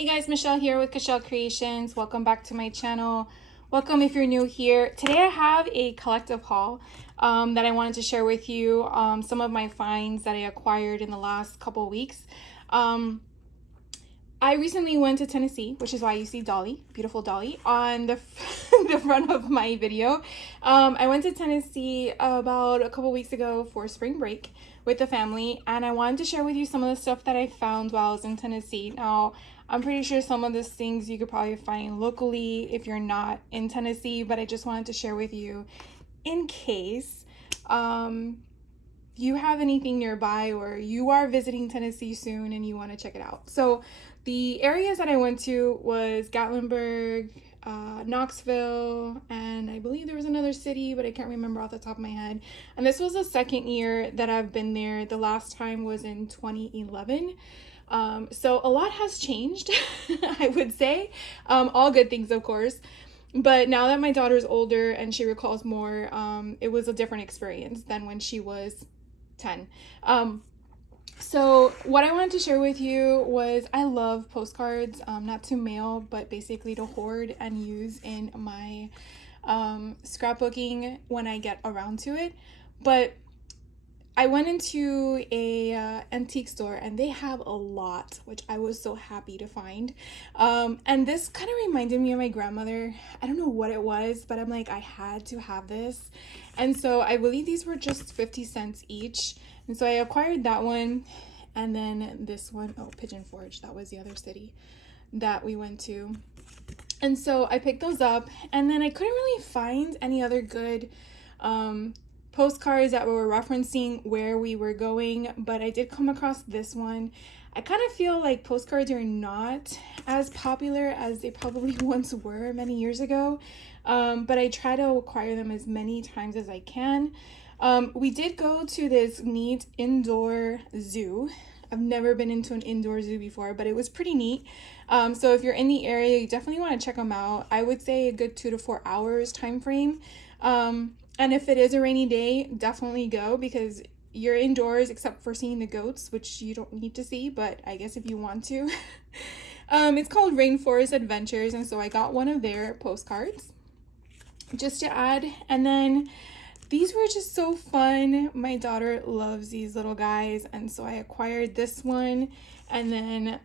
Hey guys, Michelle here with Michelle Creations. Welcome back to my channel. Welcome if you're new here. Today I have a collective haul that I wanted to share with you. Some of my finds that I acquired in the last couple of weeks. I recently went to Tennessee, which is why you see Dolly, beautiful Dolly, on the, the front of my video. I went to Tennessee about a couple weeks ago for spring break with the family, and I wanted to share with you some of the stuff that I found while I was in Tennessee. Now, I'm pretty sure some of these things you could probably find locally if you're not in Tennessee, but I just wanted to share with you in case you have anything nearby or you are visiting Tennessee soon and you want to check it out. So the areas that I went to was Gatlinburg, Knoxville, and I believe there was another city, but I can't remember off the top of my head. And this was the second year that I've been there. The last time was in 2011. So a lot has changed, I would say. All good things, of course. But now that my daughter's older and she recalls more, it was a different experience than when she was 10. So what I wanted to share with you was I love postcards, not to mail, but basically to hoard and use in my scrapbooking when I get around to it. But I went into a antique store and they have a lot, which I was so happy to find. And this kind of reminded me of my grandmother. I don't know what it was, but I'm like, I had to have this. And so I believe these were just 50 cents each. And so I acquired that one. And then this one, oh, Pigeon Forge, that was the other city that we went to. And so I picked those up, and then I couldn't really find any other good postcards that were referencing where we were going, but I did come across this one. I kind of feel like postcards are not as popular as they probably once were many years ago, but I try to acquire them as many times as I can. We did go to this neat indoor zoo. I've never been into an indoor zoo before, but it was pretty neat. So if you're in the area, you definitely want to check them out. I would say a good 2 to 4 hours time frame. And if it is a rainy day, definitely go because you're indoors except for seeing the goats, which you don't need to see, but I guess if you want to. It's called Rainforest Adventures, and so I got one of their postcards just to add. And then these were just so fun. My daughter loves these little guys, and so I acquired this one. And then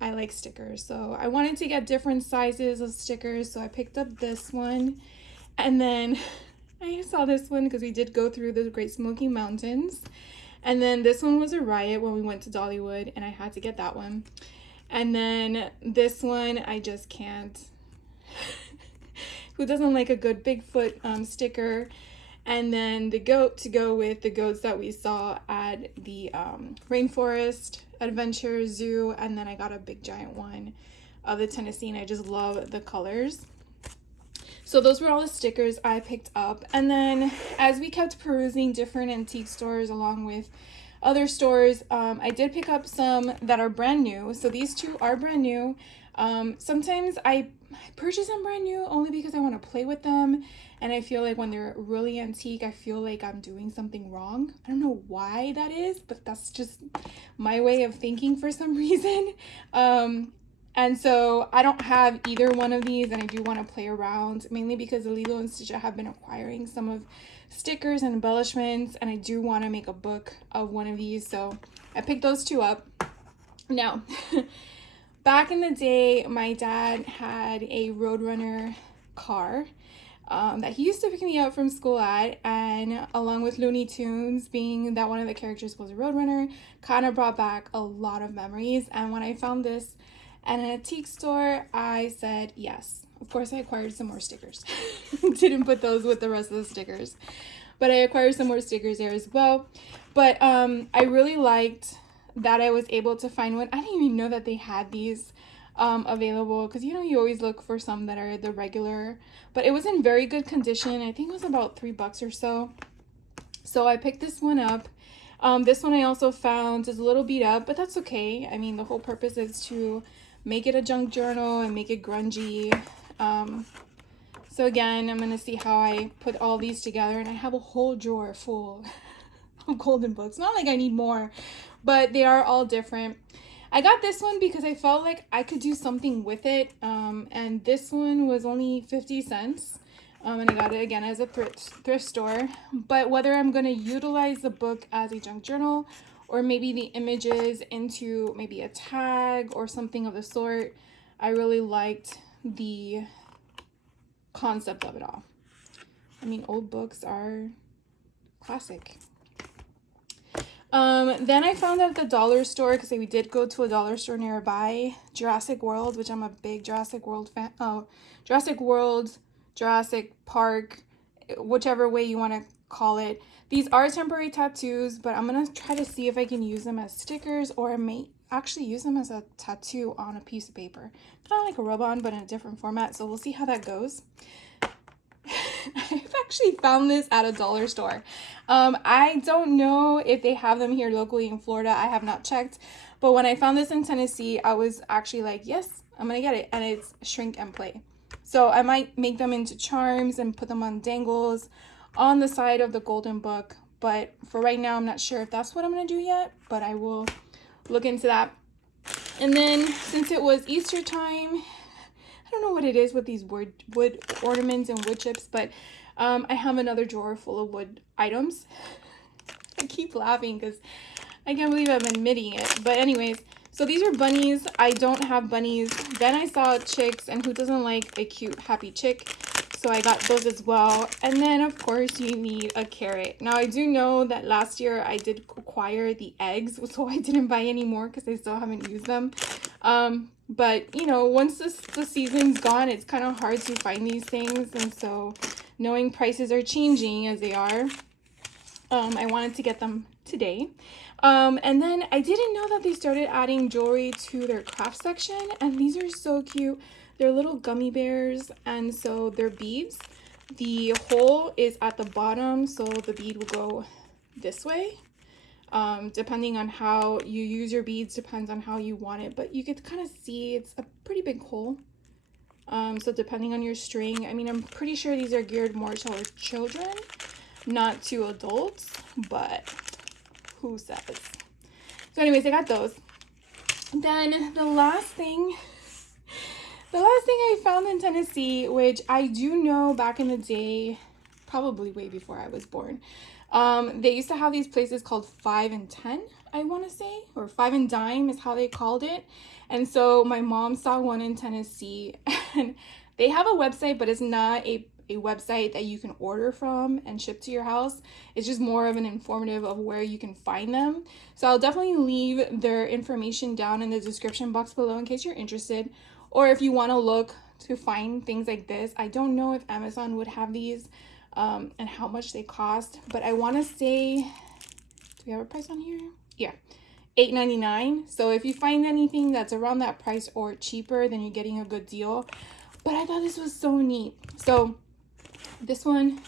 I like stickers, so I wanted to get different sizes of stickers, so I picked up this one. And then I saw this one because we did go through the Great Smoky Mountains. And then this one was a riot when we went to Dollywood, and I had to get that one. And then this one, I just can't. Who doesn't like a good Bigfoot sticker? And then the goat to go with the goats that we saw at the Rainforest Adventure Zoo. And then I got a big giant one of the Tennessee, and I just love the colors. So those were all the stickers I picked up. And then as we kept perusing different antique stores along with other stores, I did pick up some that are brand new. So these two are brand new. Sometimes I purchase them brand new only because I want to play with them. And I feel like when they're really antique, I feel like I'm doing something wrong. I don't know why that is, but that's just my way of thinking for some reason. And so I don't have either one of these, and I do want to play around, mainly because the Lilo and Stitch have been acquiring some of stickers and embellishments, and I do want to make a book of one of these. So I picked those two up. Now, back in the day, my dad had a Roadrunner car that he used to pick me up from school at, and along with Looney Tunes, being that one of the characters was a Roadrunner, kind of brought back a lot of memories. And when I found this at an antique store, I said yes. Of course, I acquired some more stickers. Didn't put those with the rest of the stickers, but I acquired some more stickers there as well. But I really liked that I was able to find one. I didn't even know that they had these available, because you know you always look for some that are the regular, but it was in very good condition. I think it was about $3 or so. So I picked this one up. This one I also found is a little beat up, but that's okay. I mean, the whole purpose is to make it a junk journal and make it grungy. So again, I'm gonna see how I put all these together, and I have a whole drawer full of golden books. Not like I need more, but they are all different. I got this one because I felt like I could do something with it. And this one was only 50 cents. And I got it again as a thrift store. But whether I'm going to utilize the book as a junk journal or maybe the images into maybe a tag or something of the sort, I really liked the concept of it all. I mean, old books are classic. Then I found out at the dollar store, because we did go to a dollar store nearby, Jurassic World, which I'm a big Jurassic World fan. Oh, Jurassic World, Jurassic Park, whichever way you want to call it. These are temporary tattoos, but I'm going to try to see if I can use them as stickers, or I may actually use them as a tattoo on a piece of paper. Kind of like a rub-on, but in a different format, so we'll see how that goes. I've actually found this at a dollar store. I don't know if they have them here locally in Florida. I have not checked. But when I found this in Tennessee, I was actually like, yes, I'm going to get it. And it's shrink and play. So I might make them into charms and put them on dangles on the side of the golden book. But for right now, I'm not sure if that's what I'm going to do yet. But I will look into that. And then since it was Easter time, I don't know what it is with these wood ornaments and wood chips, but I have another drawer full of wood items. I keep laughing because I can't believe I'm admitting it. But anyways, so these are bunnies. I don't have bunnies. Then I saw chicks, and who doesn't like a cute, happy chick? So I got those as well. And then, of course, you need a carrot. Now, I do know that last year I did acquire the eggs, so I didn't buy any more because I still haven't used them. But, you know, once the season's gone, it's kind of hard to find these things. And so knowing prices are changing as they are, I wanted to get them today. And then I didn't know that they started adding jewelry to their craft section. And these are so cute. They're little gummy bears. And so they're beads. The hole is at the bottom, so the bead will go this way. Depending on how you use your beads, depends on how you want it, but you could kind of see it's a pretty big hole. So depending on your string, I mean, I'm pretty sure these are geared more towards children, not to adults, but who says? So anyways, I got those. Then the last thing I found in Tennessee, which I do know back in the day, probably way before I was born, they used to have these places called 5 and 10, I want to say, or 5 and Dime is how they called it. And so my mom saw one in Tennessee, and they have a website, but it's not a website that you can order from and ship to your house. It's just more of an informative of where you can find them. So I'll definitely leave their information down in the description box below in case you're interested, or if you want to look to find things like this. I don't know if Amazon would have these. And how much they cost, but I want to say, do we have a price on here? Yeah, $8.99. So if you find anything that's around that price or cheaper, then you're getting a good deal. But I thought this was so neat. So this one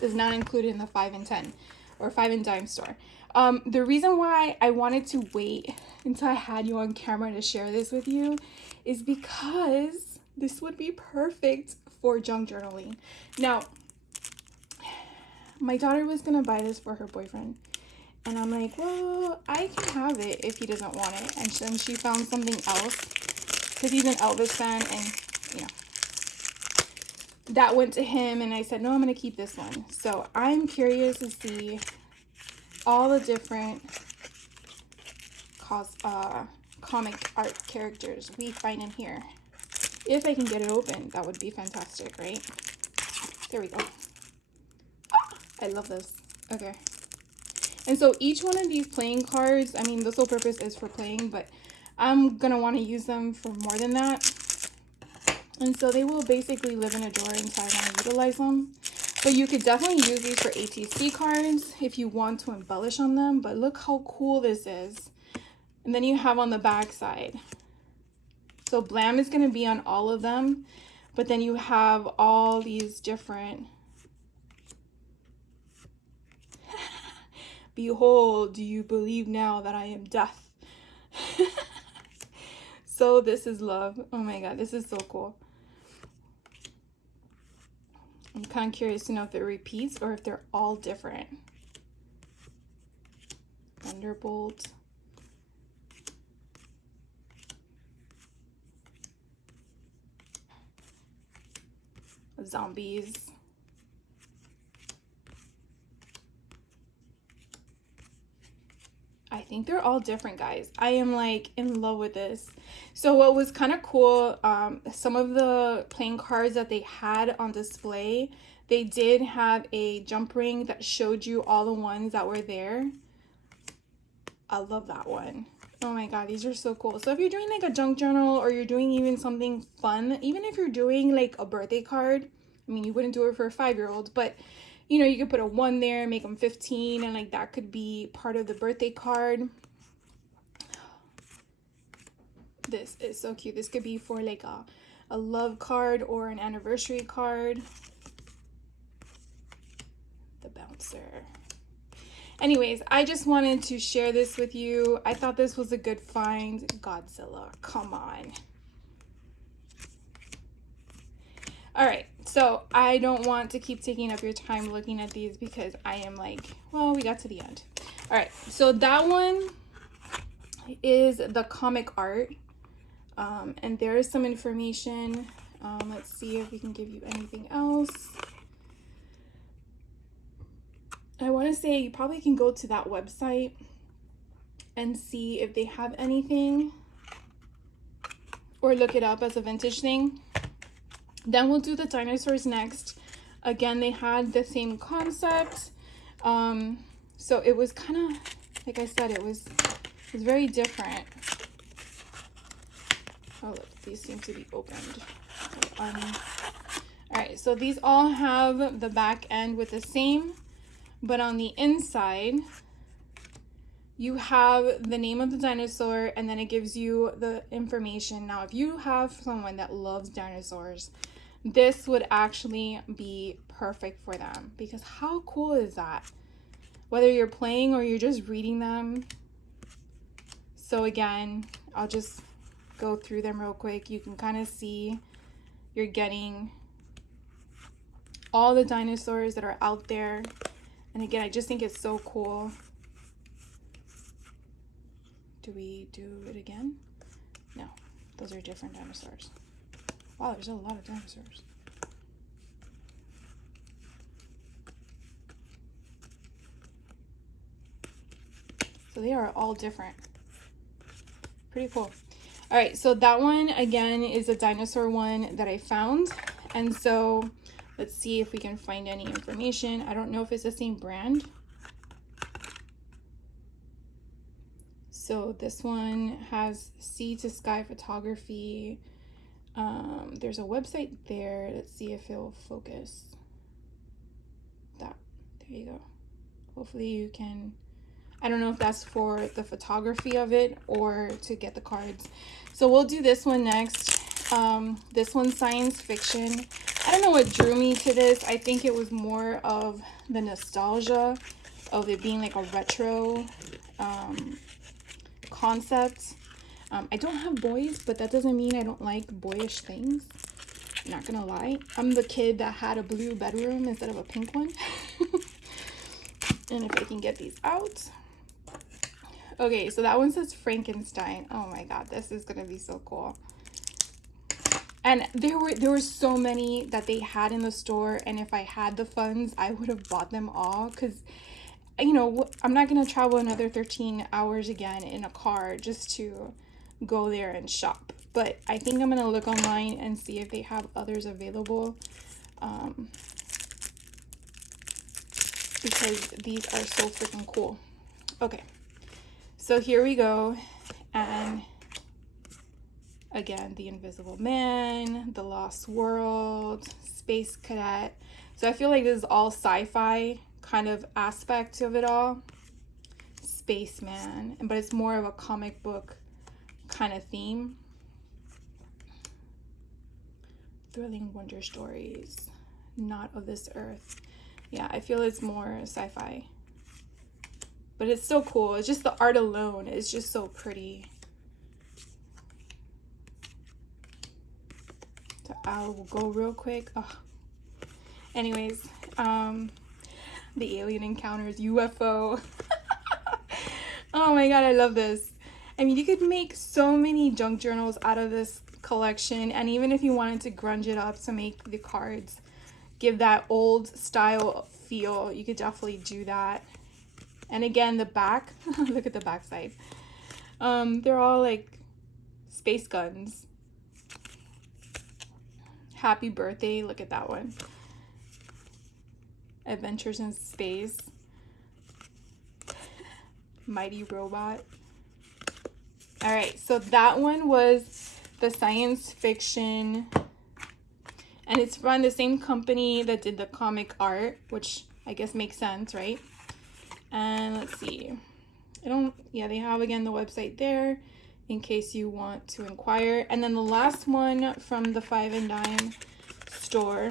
is not included in the 5 and 10 or 5 and Dime store. The reason why I wanted to wait until I had you on camera to share this with you is because this would be perfect for junk journaling. Now, my daughter was going to buy this for her boyfriend. And I'm like, well, I can have it if he doesn't want it. And then she found something else because he's an Elvis fan. And, you know, that went to him. And I said, no, I'm going to keep this one. So I'm curious to see all the different comic art characters we find in here. If I can get it open, that would be fantastic, right? There we go. I love this. Okay. And so each one of these playing cards, I mean, the sole purpose is for playing, but I'm going to want to use them for more than that. And so they will basically live in a drawer until I want to utilize them. But you could definitely use these for ATC cards if you want to embellish on them. But look how cool this is. And then you have on the back side. So Blam is going to be on all of them. But then you have all these different... Behold, do you believe now that I am death? So this is love. Oh my god, this is so cool. I'm kind of curious to know if it repeats or if they're all different. Thunderbolt. zombies. I think they're all different, guys. I am like in love with this. So what was kind of cool, some of the playing cards that they had on display, they did have a jump ring that showed you all the ones that were there. I love that one. Oh my god, these are so cool. So if you're doing like a junk journal, or you're doing even something fun, even if you're doing like a birthday card, I mean, you wouldn't do it for a 5-year-old, but you know, you could put a 1 there, make them 15, and like that could be part of the birthday card. This is so cute. This could be for like a love card or an anniversary card. The bouncer. Anyways, I just wanted to share this with you. I thought this was a good find. Godzilla, come on. All right, so I don't want to keep taking up your time looking at these because I am like, well, we got to the end. All right, so that one is the comic art, and there is some information. Let's see if we can give you anything else. I want to say you probably can go to that website and see if they have anything, or look it up as a vintage thing. Then we'll do the dinosaurs next. Again, they had the same concept. So it was kind of, like I said, it was very different. Oh, look, these seem to be opened. All right, so these all have the back end with the same, but on the inside, you have the name of the dinosaur, and then it gives you the information. Now, if you have someone that loves dinosaurs, this would actually be perfect for them, because how cool is that? Whether you're playing or you're just reading them. So again, I'll just go through them real quick. You can kind of see you're getting all the dinosaurs that are out there. And again, I just think it's so cool. Do we do it again? No, those are different dinosaurs. Wow, there's a lot of dinosaurs. So they are all different. Pretty cool. All right, so that one, again, is a dinosaur one that I found. And so let's see if we can find any information. I don't know if it's the same brand. So this one has sea to sky photography. There's a website there. Let's see if it'll focus. There you go. Hopefully you can, I don't know if that's for the photography of it or to get the cards. So we'll do this one next. This one's science fiction. I don't know what drew me to this. I think it was more of the nostalgia of it being like a retro concept. I don't have boys, but that doesn't mean I don't like boyish things. I'm not gonna lie. I'm the kid that had a blue bedroom instead of a pink one. And if I can get these out. Okay, so that one says Frankenstein. Oh my god, this is gonna be so cool. And there were so many that they had in the store, and if I had the funds, I would have bought them all, because you know, I'm not gonna travel another 13 hours again in a car just to go there and shop. But I think I'm gonna look online and see if they have others available, because these are so freaking cool. Okay, so here we go. And again, the Invisible Man, the Lost World, Space Cadet. So I feel like this is all sci-fi kind of aspect of it all. Spaceman, but it's more of a comic book kind of theme. Thrilling Wonder Stories, Not of This Earth. Yeah, I feel it's more sci-fi, but it's so cool. It's just the art alone is just so pretty. So I will go real quick. Oh. Anyways, the alien encounters, UFO. Oh my god, I love this. I mean, you could make so many junk journals out of this collection, and even if you wanted to grunge it up to make the cards, give that old style feel, you could definitely do that. And again, the back, look at the back side. They're all like space guns. Happy birthday, look at that one. Adventures in space. Mighty robot. All right, so that one was the science fiction, and it's from the same company that did the comic art, which I guess makes sense, right? And let's see, they have again the website there in case you want to inquire. And then the last one from the Five and Dime store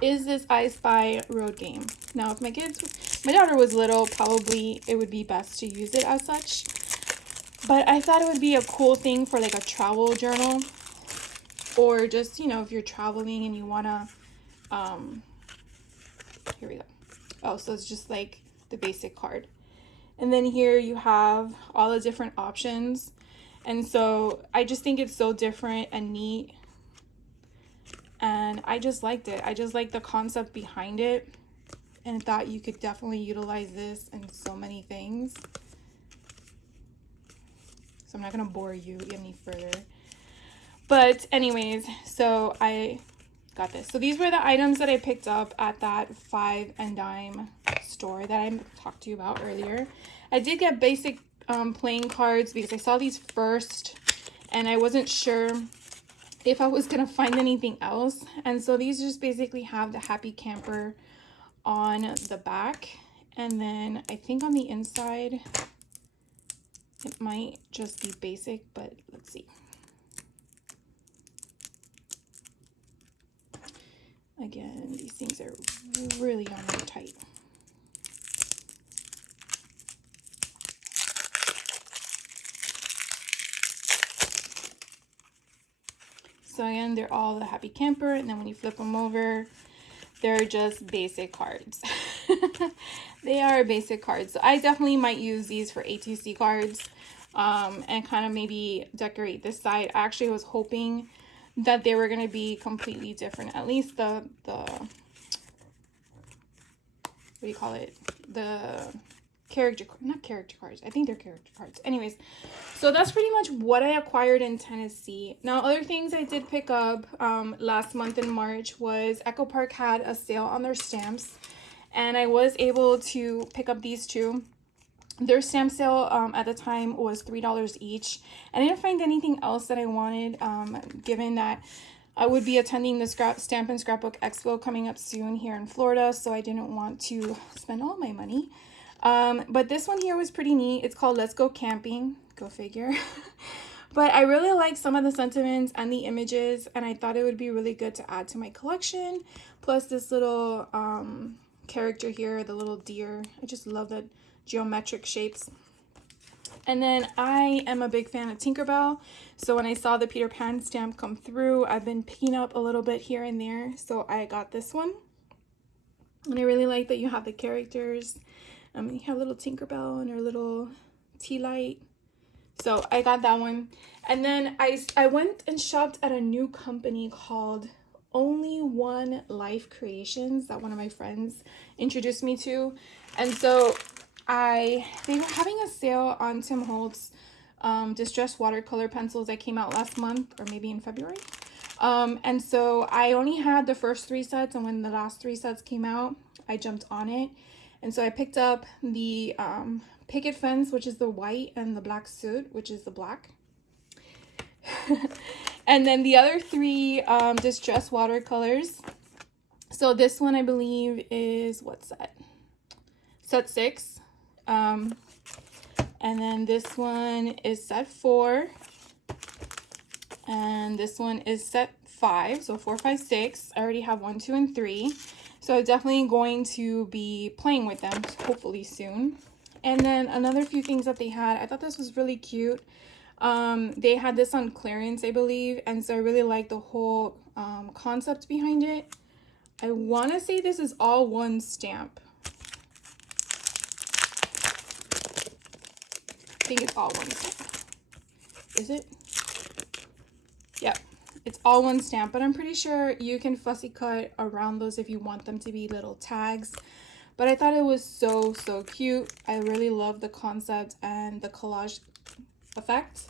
is this I Spy road game. Now, if my daughter was little, probably it would be best to use it as such. But I thought it would be a cool thing for like a travel journal, or just, you know, if you're traveling and you wanna, here we go. Oh, so it's just like the basic card. And then here you have all the different options. And so I just think it's so different and neat. And I just liked it. I just like the concept behind it, and thought you could definitely utilize this in so many things. So I'm not going to bore you any further. But anyways, so I got this. So these were the items that I picked up at that Five and Dime store that I talked to you about earlier. I did get basic playing cards because I saw these first and I wasn't sure if I was going to find anything else. And so these just basically have the Happy Camper on the back. And then I think on the inside, it might just be basic, but let's see. Again, these things are really on there tight. So again, they're all the Happy Camper, and then when you flip them over, they're just basic cards. They are basic cards. So I definitely might use these for ATC cards, and kind of maybe decorate this side. I actually was hoping that they were going to be completely different. At least the what do you call it? The not character cards. I think they're character cards. Anyways, so that's pretty much what I acquired in Tennessee. Now, other things I did pick up last month in March was Echo Park had a sale on their stamps, and I was able to pick up these two. Their stamp sale at the time was $3 each. And I didn't find anything else that I wanted, given that I would be attending the Stamp and Scrapbook Expo coming up soon here in Florida, so I didn't want to spend all my money. But this one here was pretty neat. It's called Let's Go Camping. Go figure. But I really like some of the sentiments and the images, and I thought it would be really good to add to my collection. Plus this little character here, the little deer. I just love the geometric shapes. And then I am a big fan of Tinkerbell, so when I saw the Peter Pan stamp come through, I've been picking up a little bit here and there, so I got this one. And I really like that you have the characters. You have little Tinkerbell and her little tea light, so I got that one. And then I went and shopped at a new company called Only One Life Creations that one of my friends introduced me to. And so they were having a sale on Tim Holtz distressed watercolor pencils that came out last month, or maybe in February. And so I only had the first 3 sets, and when the last 3 sets came out, I jumped on it. And so I picked up the picket fence, which is the white, and the black suit, which is the black. And then the other 3 distressed watercolors. So this one I believe is what set? Set 6. And then this one is set 4. And this one is set 5. So 4, 5, 6. I already have 1, 2, and 3. So I'm definitely going to be playing with them hopefully soon. And then another few things that they had, I thought this was really cute. They had this on clearance, I believe, and so I really like the whole concept behind it. I want to say this is all one stamp. I think it's all one stamp. Is it? Yep. It's all one stamp, but I'm pretty sure you can fussy cut around those if you want them to be little tags. But I thought it was so cute. I really love the concept and the collage effect.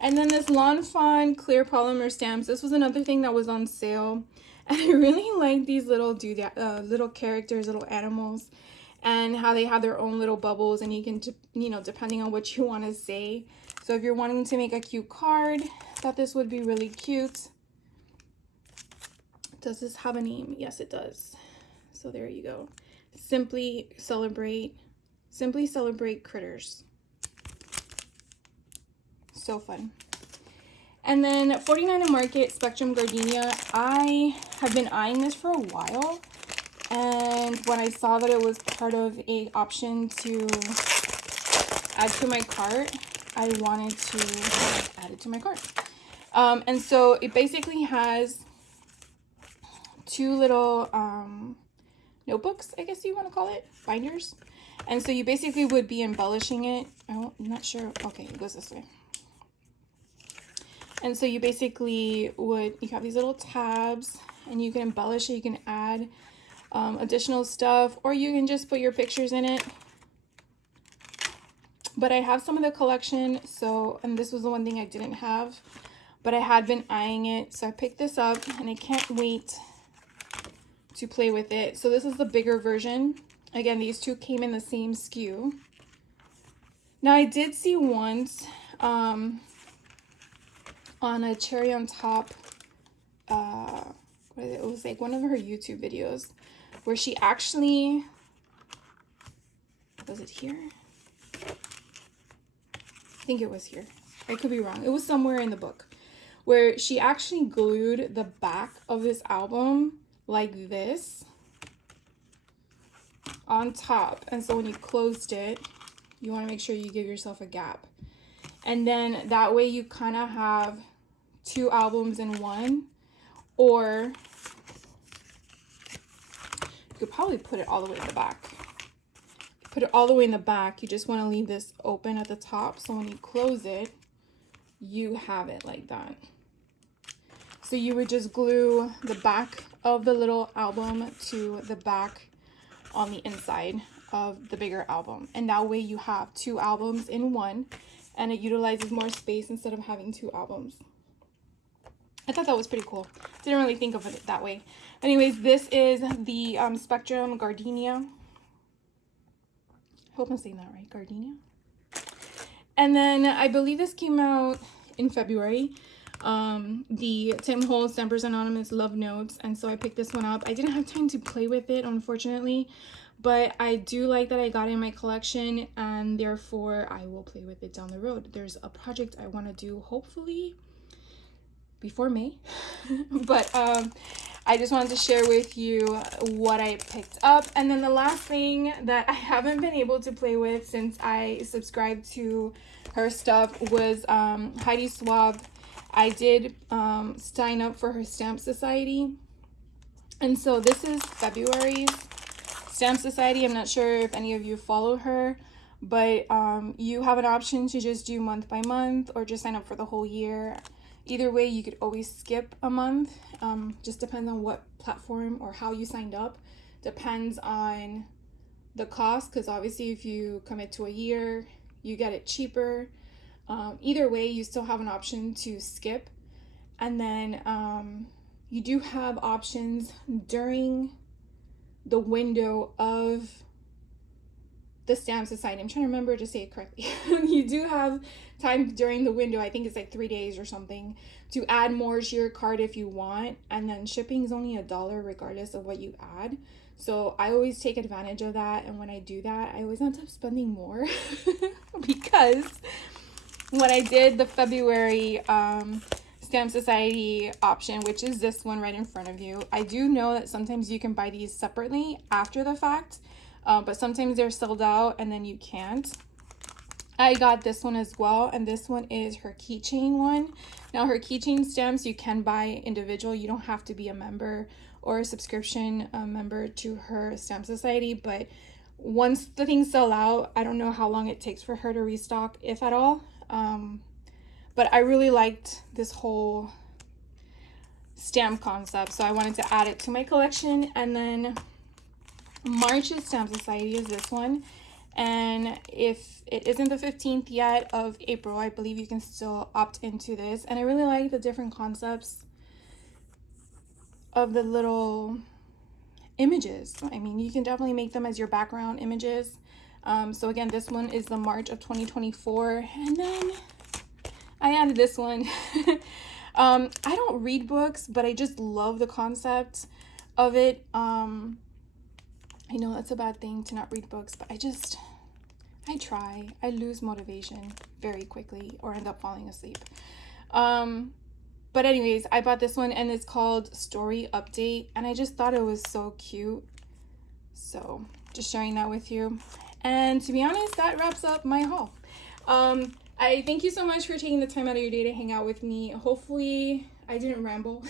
And then this Lawn Fawn clear polymer stamps. This was another thing that was on sale. And I really like these little little characters, little animals, and how they have their own little bubbles, and you can, you know, depending on what you want to say. So if you're wanting to make a cute card, I thought this would be really cute. Does this have a name? Yes, it does. So there you go. Simply celebrate critters. So fun. And then 49 and Market Spectrum Gardenia. I have been eyeing this for a while, and when I saw that it was part of a option to add to my cart, I wanted to add it to my cart. And so it basically has two little notebooks, I guess you want to call it, binders. And so you basically would be embellishing it. I'm not sure. Okay, it goes this way. And so you basically you have these little tabs, and you can embellish it. You can add additional stuff, or you can just put your pictures in it. But I have some of the collection, so, and this was the one thing I didn't have, but I had been eyeing it. So I picked this up, and I can't wait to play with it. So this is the bigger version. Again, these two came in the same SKU. Now I did see once on a cherry on top, it was like one of her YouTube videos where she actually, was it here? I think it was here. I could be wrong. It was somewhere in the book where she actually glued the back of this album like this on top. And so when you closed it, you want to make sure you give yourself a gap. And then that way you kind of have two albums in one, or you could probably put it all the way in the back. Put it all the way in the back. You just want to leave this open at the top, so when you close it, you have it like that. So you would just glue the back of the little album to the back on the inside of the bigger album, and that way you have two albums in one, and it utilizes more space instead of having two albums. I thought that was pretty cool. Didn't really think of it that way. Anyways, this is the Spectrum Gardenia. I hope I'm saying that right, Gardenia. And then I believe this came out in February. The Tim Holtz Stampers Anonymous Love Notes, and so I picked this one up. I didn't have time to play with it, unfortunately, but I do like that I got it in my collection, and therefore I will play with it down the road. There's a project I want to do, hopefully before May, but I just wanted to share with you what I picked up. And then the last thing that I haven't been able to play with since I subscribed to her stuff was Heidi Swab. I did sign up for her Stamp Society, and so this is February's Stamp Society. I'm not sure if any of you follow her, but you have an option to just do month by month or just sign up for the whole year. Either way, you could always skip a month. Just depends on what platform or how you signed up. Depends on the cost, because obviously if you commit to a year, you get it cheaper. Either way, you still have an option to skip. And then you do have options during the window of the Stamp Society. I'm trying to remember to say it correctly. You do have time during the window, I think it's like 3 days or something, to add more to your cart if you want. And then shipping is only $1 regardless of what you add. So I always take advantage of that. And when I do that, I always end up spending more because when I did the February Stamp Society option, which is this one right in front of you, I do know that sometimes you can buy these separately after the fact, but sometimes they're sold out and then you can't. I got this one as well, and this one is her keychain one. Now her keychain stamps you can buy individual. You don't have to be a member or a subscription member to her Stamp Society, but once the things sell out, I don't know how long it takes for her to restock, if at all. But I really liked this whole stamp concept, so I wanted to add it to my collection. And then March's Stamp Society is this one, and if it isn't the 15th yet of April, I believe you can still opt into this. And I really like the different concepts of the little images. I mean, you can definitely make them as your background images. So again, this one is the March of 2024, and then I added this one. I don't read books, but I just love the concept of it. I know that's a bad thing to not read books, but I try. I lose motivation very quickly or end up falling asleep. But anyways, I bought this one, and it's called Story Update, and I just thought it was so cute. So just sharing that with you. And to be honest, that wraps up my haul. I thank you so much for taking the time out of your day to hang out with me. Hopefully I didn't ramble,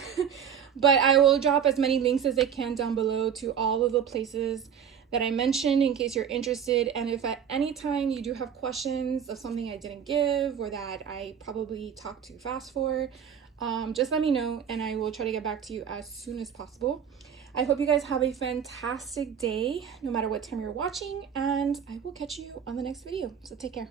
but I will drop as many links as I can down below to all of the places that I mentioned in case you're interested. And if at any time you do have questions of something I didn't give or that I probably talked too fast for, just let me know and I will try to get back to you as soon as possible. I hope you guys have a fantastic day, no matter what time you're watching, and I will catch you on the next video. So take care.